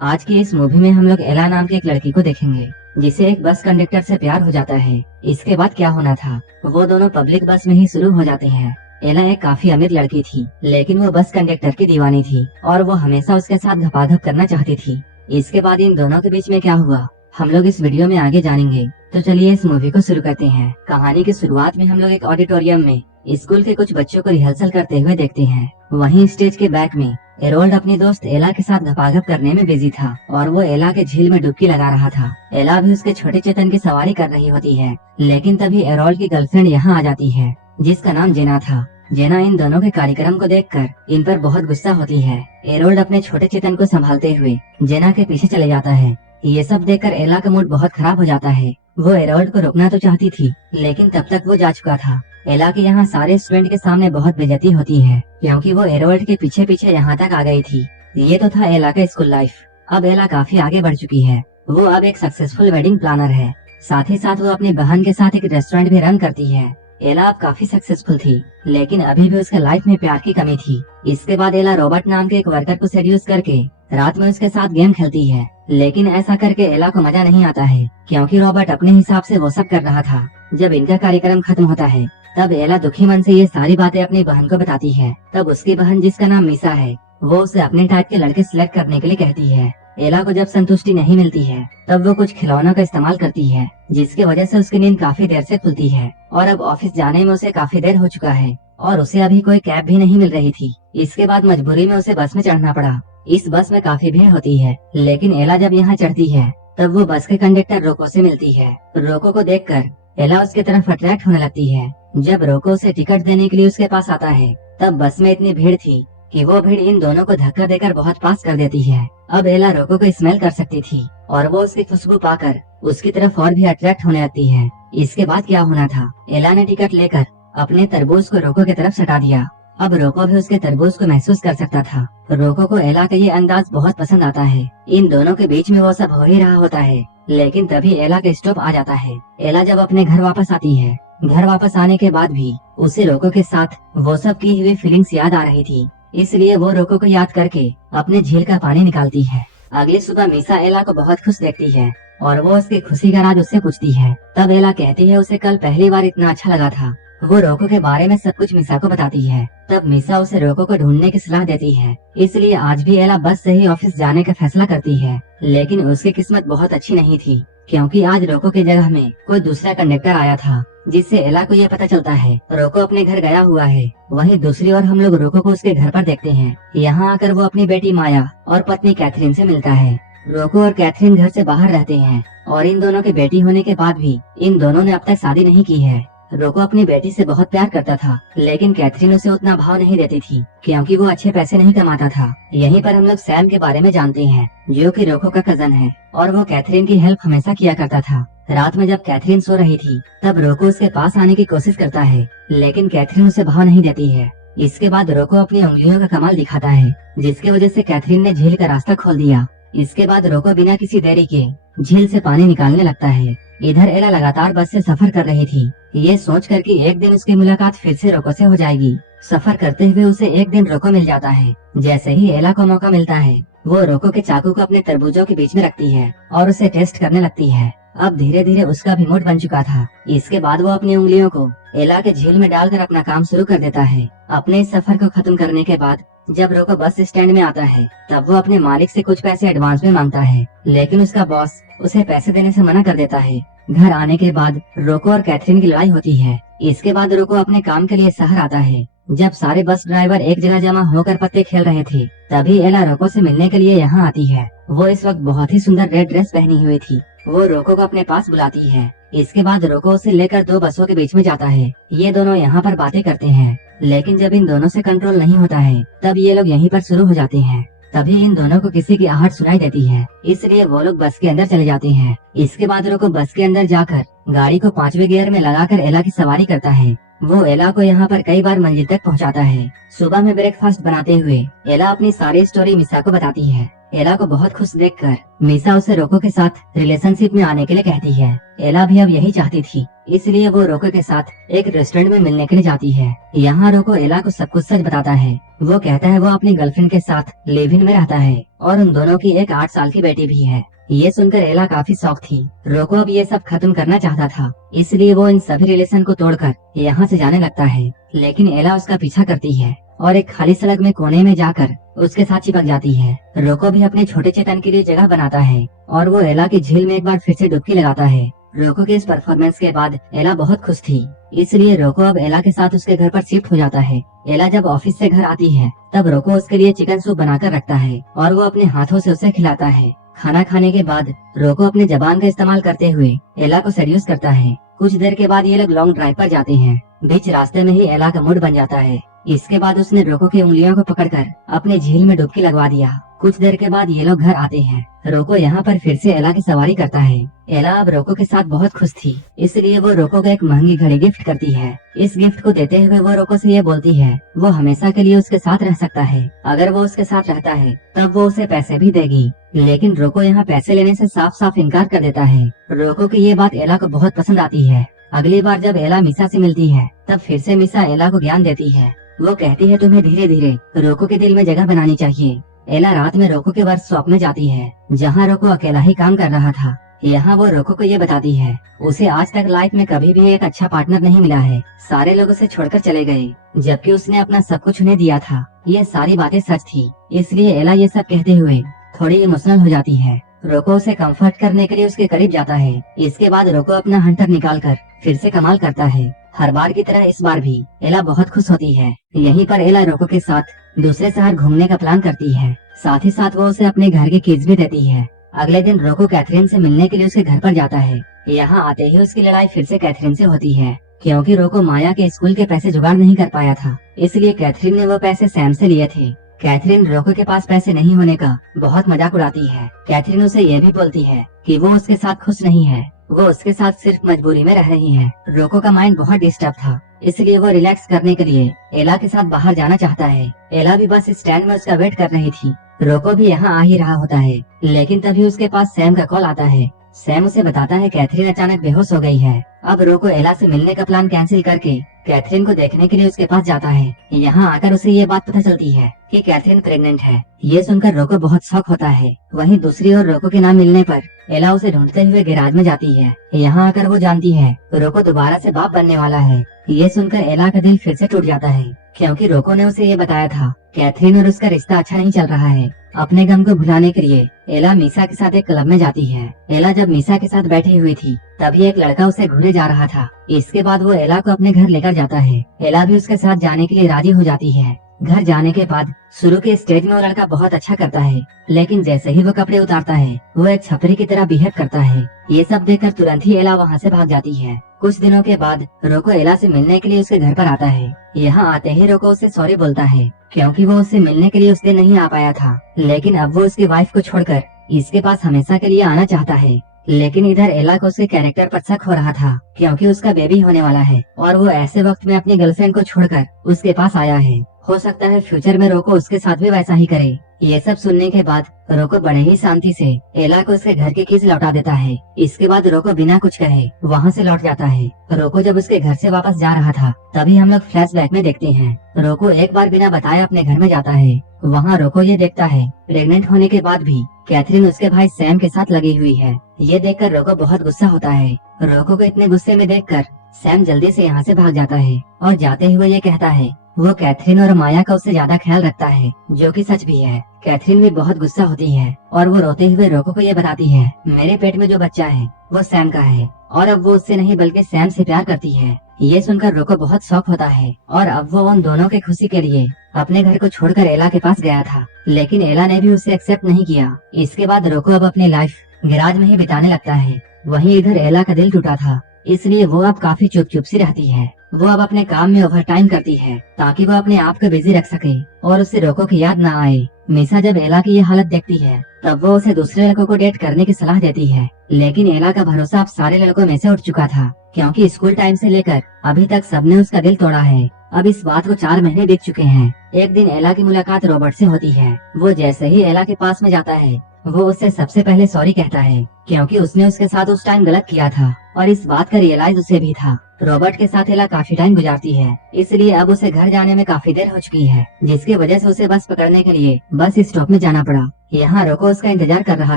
आज की इस मूवी में हम लोग एला नाम की एक लड़की को देखेंगे जिसे एक बस कंडक्टर से प्यार हो जाता है। इसके बाद क्या होना था, वो दोनों पब्लिक बस में ही शुरू हो जाते हैं। एला एक काफी अमीर लड़की थी, लेकिन वो बस कंडक्टर की दीवानी थी और वो हमेशा उसके साथ घपाघप करना चाहती थी। इसके बाद इन दोनों के बीच में क्या हुआ, हम लोग इस वीडियो में आगे जानेंगे। तो चलिए इस मूवी को शुरू करते हैं। कहानी की शुरुआत में हम लोग एक ऑडिटोरियम में स्कूल के कुछ बच्चों को रिहर्सल करते हुए देखते हैं। वहीं स्टेज के बैक में एरोल्ड अपनी दोस्त एला के साथ घपाघप करने में बिजी था और वो एला के झील में डुबकी लगा रहा था। एला भी उसके छोटे चेतन की सवारी कर रही होती है, लेकिन तभी एरोल्ड की गर्लफ्रेंड यहाँ आ जाती है जिसका नाम जेना था। जेना इन दोनों के कार्यक्रम को देखकर इन पर बहुत गुस्सा होती है। एरोल्ड अपने छोटे चेतन को संभालते हुए जेना के पीछे चले जाता है। ये सब देखकर एला का मूड बहुत खराब हो जाता है। वो एरोल्ड को रोकना तो चाहती थी, लेकिन तब तक वो जा चुका था। एला के यहाँ सारे स्टूडेंट के सामने बहुत बेइज्जती होती है, क्योंकि वो एरोल्ड के पीछे पीछे यहाँ तक आ गई थी। ये तो था एला का स्कूल लाइफ। अब एला काफी आगे बढ़ चुकी है। वो अब एक सक्सेसफुल वेडिंग प्लानर है। साथ ही साथ वो अपनी बहन के साथ एक रेस्टोरेंट भी रन करती है। एला अब काफी सक्सेसफुल थी, लेकिन अभी भी उसके लाइफ में प्यार की कमी थी। इसके बाद एला रॉबर्ट नाम के एक वर्कर को सेड्यूस करके रात में उसके साथ गेम खेलती है, लेकिन ऐसा करके एला को मजा नहीं आता है, क्योंकि रॉबर्ट अपने हिसाब से वो सब कर रहा था। जब इनका कार्यक्रम खत्म होता है, तब एला दुखी मन से ये सारी बातें अपनी बहन को बताती है। तब उसकी बहन, जिसका नाम मीसा है, वो उसे अपने टाइप के लड़के सिलेक्ट करने के लिए कहती है। एला को जब संतुष्टि नहीं मिलती है, तब वो कुछ खिलौनों का इस्तेमाल करती है, जिसकी वजह से उसकी नींद काफी देर से खुलती है। और अब ऑफिस जाने में उसे काफी देर हो चुका है और उसे अभी कोई कैब भी नहीं मिल रही थी। इसके बाद मजबूरी में उसे बस में चढ़ना पड़ा। इस बस में काफी भीड़ होती है, लेकिन एला जब यहाँ चढ़ती है, तब वो बस के कंडक्टर रोको से मिलती है। रोको को देखकर एला उसके तरफ अट्रैक्ट होने लगती है। जब रोको उसे टिकट देने के लिए उसके पास आता है, तब बस में इतनी भीड़ थी कि वो भीड़ इन दोनों को धक्का देकर बहुत पास कर देती है। अब एला रोको को स्मेल कर सकती थी और वो उसकी खुशबू पाकर उसकी तरफ और भी अट्रैक्ट होने लगती है। इसके बाद क्या होना था, एला ने टिकट लेकर अपने तरबूज को रोको की तरफ सटा दिया। अब रोको भी उसके तरबूज को महसूस कर सकता था। रोको को एला का ये अंदाज बहुत पसंद आता है। इन दोनों के बीच में वो सब हो ही रहा होता है, लेकिन तभी एला का स्टॉप आ जाता है। एला जब अपने घर वापस आती है, घर वापस आने के बाद भी उसे रोको के साथ वो सब की हुई फीलिंग्स याद आ रही थी, इसलिए वो रोको को याद करके अपने झील का पानी निकालती है। अगली सुबह मीसा एला को बहुत खुश देखती है और वो उसकी खुशी का राज उससे पूछती है। तब एला कहती है उसे कल पहली बार इतना अच्छा लगा था। वो रोको के बारे में सब कुछ मीसा को बताती है। तब मीसा उसे रोको को ढूंढने की सलाह देती है, इसलिए आज भी एला बस से ही ऑफिस जाने का फैसला करती है। लेकिन उसकी किस्मत बहुत अच्छी नहीं थी, क्योंकि आज रोको की जगह में कोई दूसरा कंडक्टर आया था, जिससे एला को ये पता चलता है रोको अपने घर गया हुआ है। वहीं दूसरी ओर हम लोग रोको को उसके घर पर देखते हैं। यहाँ आकर वो अपनी बेटी माया और पत्नी कैथरीन से मिलता है। रोको और कैथरीन घर से बाहर रहते हैं और इन दोनों की बेटी होने के बाद भी इन दोनों ने अब तक शादी नहीं की है। रोको अपनी बेटी से बहुत प्यार करता था, लेकिन कैथरीन उसे उतना भाव नहीं देती थी, क्योंकि वो अच्छे पैसे नहीं कमाता था। यहीं पर हम लोग सैम के बारे में जानते हैं, जो कि रोको का कजन है और वो कैथरीन की हेल्प हमेशा किया करता था। रात में जब कैथरीन सो रही थी, तब रोको उसके पास आने की कोशिश करता है, लेकिन कैथरीन उसे भाव नहीं देती है। इसके बाद रोको अपनी उंगलियों का कमाल दिखाता है, जिसकी वजह से कैथरीन ने झील का रास्ता खोल दिया। इसके बाद रोको बिना किसी देरी के झील से पानी निकालने लगता है। इधर एला लगातार बस से सफर कर रही थी, ये सोच कर कि एक दिन उसकी मुलाकात फिर से रोको से हो जाएगी। सफर करते हुए उसे एक दिन रोको मिल जाता है। जैसे ही एला को मौका मिलता है, वो रोको के चाकू को अपने तरबूजों के बीच में रखती है और उसे टेस्ट करने लगती है। अब धीरे धीरे उसका भी मूड बन चुका था। इसके बाद वो अपनी उंगलियों को एला के झील में डालकर अपना काम शुरू कर देता है। अपने इस सफर को खत्म करने के बाद जब रोको बस स्टैंड में आता है, तब वो अपने मालिक से कुछ पैसे एडवांस में मांगता है, लेकिन उसका बॉस उसे पैसे देने से मना कर देता है। घर आने के बाद रोको और कैथरीन की लड़ाई होती है। इसके बाद रोको अपने काम के लिए शहर आता है। जब सारे बस ड्राइवर एक जगह जमा होकर पत्ते खेल रहे थे, तभी एला रोको से मिलने के लिए यहाँ आती है। वो इस वक्त बहुत ही सुंदर रेड ड्रेस पहनी हुई थी। वो रोको को अपने पास बुलाती है। इसके बाद रोको उसे लेकर दो बसों के बीच में जाता है। ये दोनों यहाँ पर बातें करते हैं, लेकिन जब इन दोनों से कंट्रोल नहीं होता है, तब ये लोग यहीं पर शुरू हो जाते हैं। तभी इन दोनों को किसी की आहट सुनाई देती है, इसलिए वो लोग बस के अंदर चले जाते हैं। इसके बाद रोको बस के अंदर जाकर गाड़ी को 5वें गियर में लगाकर एला की सवारी करता है। वो एला को यहाँ पर कई बार मंजिल तक पहुँचाता है। सुबह में ब्रेकफास्ट बनाते हुए एला अपनी सारी स्टोरी मीसा को बताती है। एला को बहुत खुश देखकर मीसा उसे रोको के साथ रिलेशनशिप में आने के लिए कहती है। एला भी अब यही चाहती थी, इसलिए वो रोको के साथ एक रेस्टोरेंट में मिलने के लिए जाती है। यहाँ रोको एला को सब कुछ सच बताता है। वो कहता है वो अपनी गर्लफ्रेंड के साथ लिव इन में रहता है और उन दोनों की एक 8 साल की बेटी भी है। ये सुनकर एला काफी शॉक थी। रोको अब ये सब खत्म करना चाहता था, इसलिए वो इन सभी रिलेशन को तोड़कर यहाँ से जाने लगता है। लेकिन एला उसका पीछा करती है और एक खाली सड़क में कोने में जाकर उसके साथ चिपक जाती है। रोको भी अपने छोटे चेतन के लिए जगह बनाता है और वो एला की झील में एक बार फिर से डुबकी लगाता है। रोको के इस परफॉर्मेंस के बाद एला बहुत खुश थी, इसलिए रोको अब एला के साथ उसके घर पर शिफ्ट हो जाता है। एला जब ऑफिस से घर आती है तब रोको उसके लिए चिकन सूप बनाकर रखता है और वो अपने हाथों से उसे खिलाता है। खाना खाने के बाद रोको अपने जबान का इस्तेमाल करते हुए एला को सेड्यूस करता है। कुछ देर के बाद ये लोग लॉन्ग ड्राइव पर जाते हैं। बीच रास्ते में ही एला का मूड बन जाता है। इसके बाद उसने रोको की उंगलियों को पकड़कर अपने झील में डुबकी लगवा दिया। कुछ देर के बाद ये लोग घर आते हैं। रोको यहाँ पर फिर से एला की सवारी करता है। एला अब रोको के साथ बहुत खुश थी, इसलिए वो रोको को एक महंगी घड़ी गिफ्ट करती है। इस गिफ्ट को देते हुए वो रोको से ये बोलती है वो हमेशा के लिए उसके साथ रह सकता है। अगर वो उसके साथ रहता है तब वो उसे पैसे भी देगी। लेकिन रोको यहाँ पैसे लेने से साफ साफ इनकार कर देता है। रोको की ये बात एला को बहुत पसंद आती है। अगली बार जब एला मीसा से मिलती है तब फिर से मीसा एला को ज्ञान देती है। वो कहती है तुम्हें धीरे धीरे रोको के दिल में जगह बनानी चाहिए। एला रात में रोको के वर्कशॉप में जाती है, जहाँ रोको अकेला ही काम कर रहा था। यहाँ वो रोको को ये बताती है उसे आज तक लाइफ में कभी भी एक अच्छा पार्टनर नहीं मिला है। सारे लोग उसे छोड़कर चले गए, जबकि उसने अपना सब कुछ उन्हें दिया था। ये सारी बातें सच थी, इसलिए एला ये सब कहते हुए थोड़ी इमोशनल हो जाती है। रोको उसे कंफर्ट करने के लिए उसके करीब जाता है। इसके बाद रोको अपना हंटर निकालकर फिर से कमाल करता है। हर बार की तरह इस बार भी एला बहुत खुश होती है। यहीं पर एला रोको के साथ दूसरे शहर घूमने का प्लान करती है। साथ ही साथ वो उसे अपने घर की कीज भी देती है। अगले दिन रोको कैथरीन से मिलने के लिए उसके घर पर जाता है। यहाँ आते ही उसकी लड़ाई फिर से कैथरीन से होती है, क्योंकि रोको माया के स्कूल के पैसे जुगाड़ नहीं कर पाया था, इसलिए कैथरीन ने वो पैसे सैम से लिए थे। कैथरीन रोको के पास पैसे नहीं होने का बहुत मजाक उड़ाती है। कैथरीन उसे ये भी बोलती है कि वो उसके साथ खुश नहीं है, वो उसके साथ सिर्फ मजबूरी में रह रही है। रोको का माइंड बहुत डिस्टर्ब था, इसलिए वो रिलैक्स करने के लिए एला के साथ बाहर जाना चाहता है। एला भी बस स्टैंड में उसका वेट कर रही थी। रोको भी यहाँ आ ही रहा होता है, लेकिन तभी उसके पास सैम का कॉल आता है। सैम उसे बताता है कैथरीन अचानक बेहोश हो गई है। अब रोको एला से मिलने का प्लान कैंसिल करके कैथरीन को देखने के लिए उसके पास जाता है। यहाँ आकर उसे ये बात पता चलती है कि कैथरीन प्रेग्नेंट है। ये सुनकर रोको बहुत शॉक होता है। वहीं दूसरी ओर रोको के नाम मिलने पर एला उसे ढूंढते हुए गैराज में जाती है। यहाँ आकर वो जानती है रोको दोबारा से बाप बनने वाला है। ये सुनकर एला का दिल फिर से टूट जाता है, क्योंकि रोको ने उसे ये बताया था कैथरीन और उसका रिश्ता अच्छा नहीं चल रहा है। अपने गम को भुलाने के लिए एला मीसा के साथ एक क्लब में जाती है। एला जब मीसा के साथ बैठी हुई थी तभी एक लड़का उसे घूरे जा रहा था। इसके बाद वो एला को अपने घर लेकर जाता है। एला भी उसके साथ जाने के लिए राजी हो जाती है। घर जाने के बाद शुरू के स्टेज में वो लड़का बहुत अच्छा करता है, लेकिन जैसे ही वो कपड़े उतारता है वो एक छपरी की तरह बिहेव करता है। ये सब देखकर तुरंत ही एला वहाँ से भाग जाती है। कुछ दिनों के बाद रोको एला से मिलने के लिए उसके घर पर आता है। यहाँ आते ही रोको उसे सॉरी बोलता है, क्योंकि वो उससे मिलने के लिए उस दिन नहीं आ पाया था। लेकिन अब वो उसकी वाइफ को छोड़कर इसके पास हमेशा के लिए आना चाहता है। लेकिन इधर एला को उसके कैरेक्टर पर शक हो रहा था, क्योंकि उसका बेबी होने वाला है और वो ऐसे वक्त में अपनी गर्लफ्रेंड को छोड़कर उसके पास आया है। हो सकता है फ्यूचर में रोको उसके साथ भी वैसा ही करे। ये सब सुनने के बाद रोको बड़े ही शांति से एला को उसके घर की कीज लौटा देता है। इसके बाद रोको बिना कुछ कहे वहाँ से लौट जाता है। रोको जब उसके घर से वापस जा रहा था तभी हम लोग फ्लैशबैक में देखते हैं रोको एक बार बिना बताए अपने घर में जाता है। वहाँ रोको ये देखता है प्रेग्नेंट होने के बाद भी कैथरीन उसके भाई सैम के साथ लगी हुई है। ये देखकर रोको बहुत गुस्सा होता है। रोको को इतने गुस्से में देखकर सैम जल्दी से यहाँ से भाग जाता है और जाते हुए ये कहता है वो कैथरीन और माया का उससे ज्यादा ख्याल रखता है, जो कि सच भी है। कैथरीन भी बहुत गुस्सा होती है और वो रोते हुए रोको को ये बताती है मेरे पेट में जो बच्चा है वो सैम का है और अब वो उससे नहीं बल्कि सैम से प्यार करती है। ये सुनकर रोको बहुत शॉक होता है और अब वो उन दोनों के खुशी के लिए अपने घर को छोड़कर एला के पास गया था, लेकिन एला ने भी उसे एक्सेप्ट नहीं किया। इसके बाद रोको अब अपनी लाइफ गैराज में ही बिताने लगता है। वहीं इधर एला का दिल टूटा था, इसलिए वो अब काफी चुप चुप सी रहती है। वो अब अपने काम में ओवर टाइम करती है ताकि वो अपने आप को बिजी रख सके और उससे रोको की याद न आए। मिसा जब एला की ये हालत देखती है तब वो उसे दूसरे लड़कों को डेट करने की सलाह देती है, लेकिन एला का भरोसा अब सारे लड़कों में से उठ चुका था क्योंकि स्कूल टाइम से लेकर अभी तक सबने उसका दिल तोड़ा है। अब इस बात को 4 महीने बीत चुके हैं। एक दिन एला की मुलाकात रॉबर्ट से होती है। वो जैसे ही एला के पास में जाता है वो उससे सबसे पहले सॉरी कहता है क्योंकि उसने उसके साथ उस टाइम गलत किया था और इस बात का रियलाइज उसे भी था। रॉबर्ट के साथ एला काफी टाइम गुजारती है, इसलिए अब उसे घर जाने में काफी देर हो चुकी है, जिसकी वजह से उसे बस पकड़ने के लिए बस स्टॉप में जाना पड़ा। यहाँ रोको उसका इंतजार कर रहा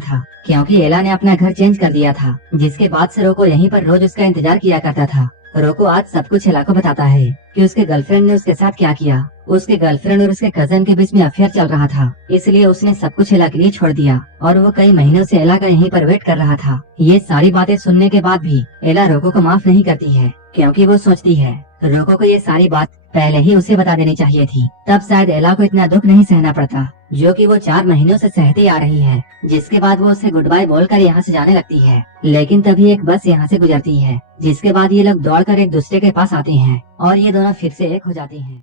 था क्योंकि एला ने अपना घर चेंज कर दिया था, जिसके बाद से रोको यहीं पर रोज उसका इंतजार किया करता था। रोको आज सब कुछ एला को बताता है कि उसके गर्लफ्रेंड ने उसके साथ क्या किया। उसके गर्लफ्रेंड और उसके कजन के बीच में अफेयर चल रहा था, इसलिए उसने सब कुछ एला के लिए छोड़ दिया और वो कई महीनों से एला का यहीं पर वेट कर रहा था। ये सारी बातें सुनने के बाद भी एला रोको को माफ नहीं करती है क्योंकि वो सोचती है रोको को ये सारी बात पहले ही उसे बता देनी चाहिए थी, तब शायद एला को इतना दुख नहीं सहना पड़ता जो कि वो 4 महीनों से सहती आ रही है। जिसके बाद वो उसे गुड बाय बोलकर यहाँ से जाने लगती है, लेकिन तभी एक बस यहाँ से गुजरती है, जिसके बाद ये लोग दौड़कर एक दूसरे के पास आते हैं और ये दोनों फिर से एक हो जाते हैं।